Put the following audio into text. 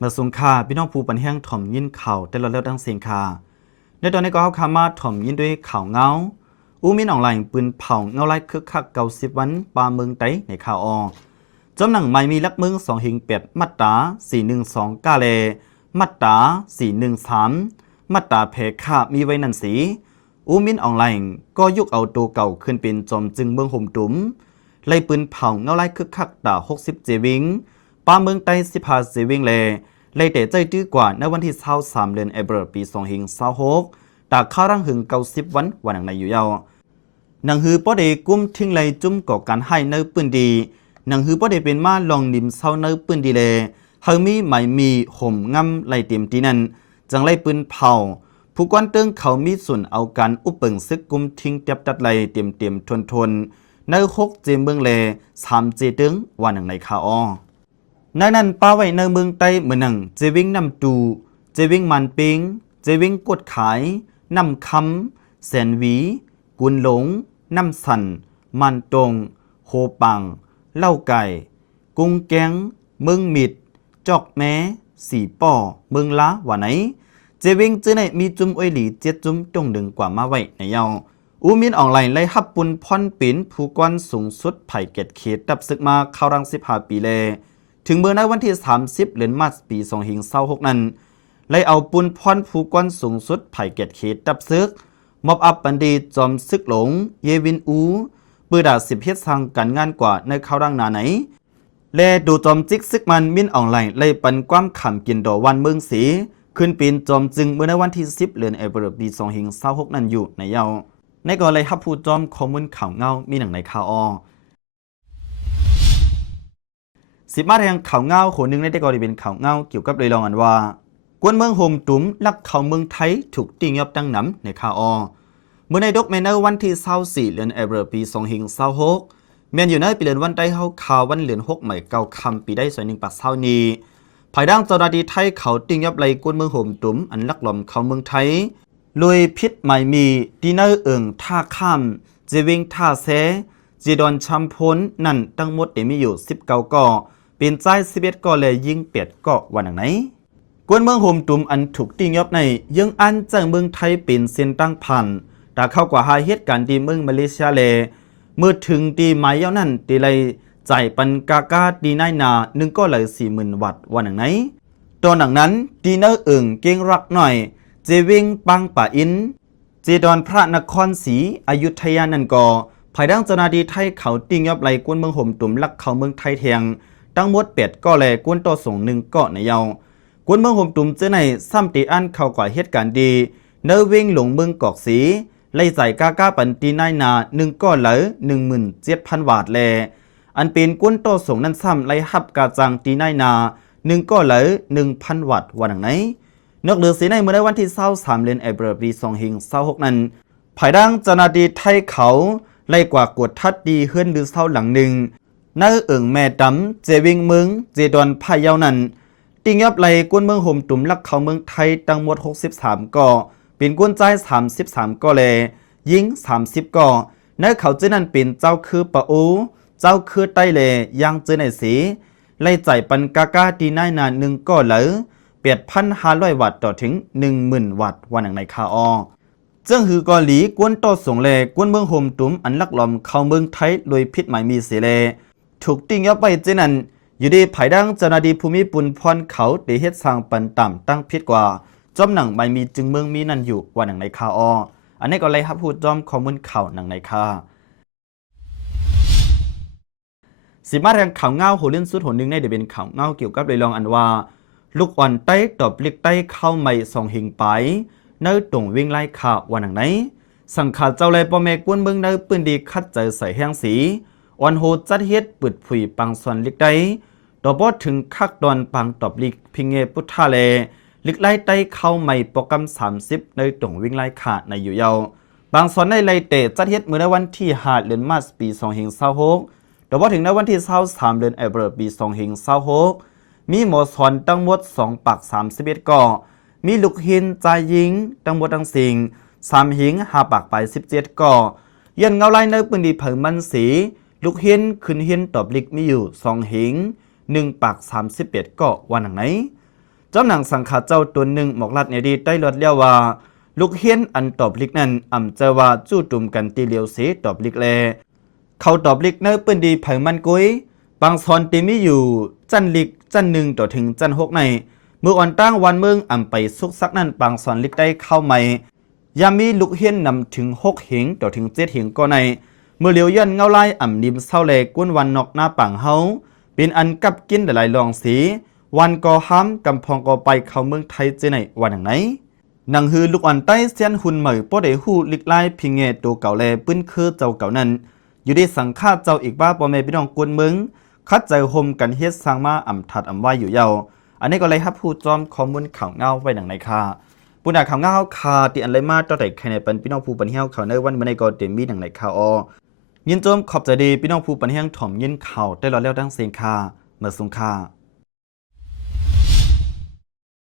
เมื่อสงคาพี่น้องผู้ปันแห้งถ่อมยินเข่าแต่เราเลี้ยวตั้งเสียงคาในตอนนี้ก็เขาคามาถ่อมยินด้วยข่าวเงามีหนองไหลปืนเผาเงาไล่คึกคัก90 วันปลาเมืองไตในข่าวจำหนังไม่มีลักมึง2หิงเป็ดมัตตา412กาเลมัตตา413มัตตาเพคามีไว้นันสีมินออนไลน์ก็ยุกเอาตัวเก่าขึ้นเป็นจอมจึงเมืองห่มตุ้มไล่ปืนเผาเงาไล่คึกคักตา60เจวิงปลาเมืองไต15เจวิงเลยแต่ใจดื้อกว่าในวันที่23เดือนเอเบอร์ปี2026ตากข้าร่างหึง90วันวันหนังในอยู่ยาวหนังฮือป้อเดกุ้มทิ้งเลยจุ่มก่อการให้เนื้อปืนดีหนังฮือป้อเดเป็นมาลองนิมเศร้าเนื้อปืนดีเลยเฮามีไม่มีห่มงำไล่เต็มที่นั่นจังไล่ปืนเผาผู้กวนเติ้งเขามีส่วนเอาการอุปเปิงซึกกุ้มทิ้งเตียบตัดไล่เต็มทนเนื้อ6เจมเมืองเล3เจตึงวันหนังในข่าวในนั้นป้าไว้ในเมืองไต้เหมือนหนังเจวิงนำตูเจวิงมันปิงเจวิงกดขายนำคำแสนวีกุนหลงน้ำสันมันตรงโฮปังเล่าไก่กุ้งแกงเมืองมิดจอกแม้สีป่อเมืองล้าว่าไหนเจวิงจื้อในมีจุ่มอ้อยหลี7จุ่มตรงหนึ่งกว่ามาไว้ในเยามินออนไลน์ไล่ฮับปุนพอนปิ่นผู้กวนสูงสุดไผ่เกตเขตดับศึกมาเข้ารัง15 ปีถึงเมื่อในวันที่30เดือนมีนาคมปี2026นั้นเลยเอาปุนพรผู้กวนสูงสุดไผ่เกตเขตดับซึกมอบอับปันดีจอมซึกหลงเยวินปือดา10เฮ็ดทางการงานกว่าในเข้าร่างนาไหนและดูจอมจิกซึกมันมินออนไลน์เลยปันความขำกินดอวันเมืองสีขึ้นปีนจอมจึงเมื่อในวันที่10เดือนเอเบอร์ปี2026นั้นอยู่ในเยาในก็เลยฮับผู้จอมข้อมูลข่าวเงามีหนังในข่าว10 มาแทงข่าวเงาคนหนึ่งในได้ก็ได้เป็นข่าวเงาเกี่ยวกับเรื่องรองอันว่ากวนเมืองโฮมตุ้มลักเข้าเมืองไทยถูกติ่งยับตั้งน้ำในข่าวเมื่อในดอกเมเนอร์วันที่24เดือนเอเบอร์ปี2026เมียนอยู่ในปีเดือนวันใดเขาข่าววันเดือน6ใหม่เก่าคำปีได้ส่วนหนึ่งปักเศร้านี้ภายดังเจ้าหน้าที่ไทยเขาติ่งยับไหลกวนเมืองโฮมตุ้มอันลักหลอมเข้าเมืองไทยลุยพิษใหม่มีดีเนอร์ท่าข้ามเจวิงท่าเซจีดอนชัมพลนั่นตั้งหมดมีอยู่19ก่อเป็นใจ11ก่อเลยยิง8ก่อวันไหนกวนเมืองโฮมตุ้มอันถูกติ่งยับในยังอันจากเมืองไทยเป็นเส้นตั้งพันแต่เข้ากว่าหาเหตุการณ์ที่เมืองมาเลเซียเมื่อถึงตีไม้เย้านั่นตีเลยจ่ายปันกากาดีนายนา1ก็เลย40,000 วัตต์วันไหนตอนนั้นดีเนอร์เก่งรักหน่อยเจวิงปังป่าอินเจดอนพระนครศรีอยุธยานั่นก็ภายดังเจ้าหน้าที่ไทยเขาติ่งยับไหลกวนเมืองโฮมตุ้มลักเข้าเมืองไทยแทงตั้งหมด8ก็เลยกวนต่อส่ง1ก็ในเยากวนเมืองโฮมตุ้มเจ้าในซ้ำตีอันเข้ากว่าเหตุการณ์ดีเนวิ่งหลงเมืองกอกสีไล่ใส่กากาปันตีนายนา1ก็เลย17,000 วัตต์อันเป็นกวนต่อส่งนั้นซ้ำไล่ฮับกาจังตีนายนา1ก็เลย1,000 วัตต์วันไหนนอกเหนือสีในเมื่อในวันที่23เดือนเอเบอร์ปี2026นั้นภายดังเจ้าหน้าที่ไทยเขาไล่กว่ากวดทัดดีเฮือนหรือเศร้าหลังหนึ่งในแม่ดำเจวิงเมืองเจดอนพายาวนั้นติงยับไหลกวนเมืองโฮมตุ้มลักเข้าเมืองไทยตั้งหมด63ก่อเป็นกวนใจ33ก่อยิง30ก่อในเขาเจนั้นเป็นเจ้าคือปะอูเจ้าคือไต้ยังเจในสีไล่ใจปันกากาดีนายนา1ก่อ8,500 วัตต์ต่อถึง 10,000 วัตต์วันในข่าวเจ้าหือกอหลีกวนต่อส่งกวนเมืองโฮมตุ้มอันลักหลอมเข้าเมืองไทยโดยพิษหมายมีเสถูกติ่งยับไปเจนั้นอยู่ดีภายดังเจ้าหน้าที่ภูมิปุนพรเขาได้เฮ็ดสร้างปันต่ำตั้งพิษกว่าจอมหนังใบมีจึงเมืองมีนั่นอยู่วันหนังในข่าวอันนี้ก็เลยครับพูดจอมข้อมูลข่าวหนังในข่าว10 มาแทงข่าวเงาโหเล่นสุดหนหนึ่งในเดี๋ยวเป็นข่าวเงาเกี่ยวกับเรื่องรองอันว่าลูกอ่อนไต้ตอบเล็กไต้เข้าไม่2หิงไปเนื้อตรงวิ่งไล่ข่าววันไหนสังขารเจ้าเลยปอเมกวนเมืองเนื้อปืนดีคัดเจอใส่แห้งสีวันโหจัดเฮ็ดปืดผุยปังส่วนเล็กไต้ต่อบอถึงคักดอนปังตอบลิกพิงเงพุทธาเลลิกไล่ไต้เข้าไม่โปรแกรม30ในตรงวิ่งไล่ข่าในอยู่ยาวบางส่วนในไล่เตะจัดเฮ็ดเมื่อในวันที่5เดือนมีนาคมปี2026ต่อบอถึงในวันที่23เดือนเอเบอร์ปี2026มีหมอสอนตั้งหมด2ปัก31ก่อมีลูกหินใจยิงตั้งหมดทั้งสิ่ง3หิง5ปักไป17ก่อยันเงาไล่ในปืนดีเผยมันสีลูกหินขึ้นหินตอบลิกมีอยู่2หิง1ปัก31ก่อวันไหน เจ้าหนังสังขาเจ้าตัวหนึ่งหมอกลัดเนี่ยดีได้ลดเลี้ยวว่าลูกเฮียนอันตอบลิกนั้นอ่ำเจอว่าจู่ตุ่มกันตีเลียวเสตอบลิกแลเขาตอบลิกเนื้อปืนดีเผยมันกุ้ยบางซอนตีมีอยู่จันลิกจันหนึ่งต่อถึงจันหกในเมื่อวันตั้งวันเมืองอ่ำไปซุกซักนั่นบางซอนลิกได้เข้าใหม่ยามีลูกเฮียนนำถึง6เหงต่อถึง7เหงก็ในเมื่อเลียวยันเงาไล่อ่ำนิมเศร้าเลกวนวันนอกหน้าปังเฮาเป็นอันกับกินหลายๆลองสีวันก่อห้ำกำพองก่อไปเข้าเมืองไทยเจไหนวันอย่างไหนหนังฮือลูกอ่อนใต้เสียนหุ่นเหมยป้อได้หูลิกไล่พิงเงตัวเก่าแลปื้นคือเจ้าเก่านั้นอยู่ได้สังฆาเจ้าอีกบ้าปอแม่พี่น้องกวนเมืองคัดใจโฮมกันเฮ็ดสร้างมาอ่ำถัดอ่ำไหวอยู่ยาวอันนี้ก็เลยฮับผู้จอมข้อมูลข่าวเงาไว้หนังในค่ะปุณณาข่าวเงาคาที่อันเลยมาต่อแต่ใครในเป็นพี่น้องผู้ปันเฮียวข่าวในวันเมื่อในก็เต็มมีหนังในข่าวยินโจมขอบใจดีพี่น้องผู้ปันเฮียงถ่อมยินข่าวได้รอแล้วดังเสียงค่ะเมื่อสุงค่ะ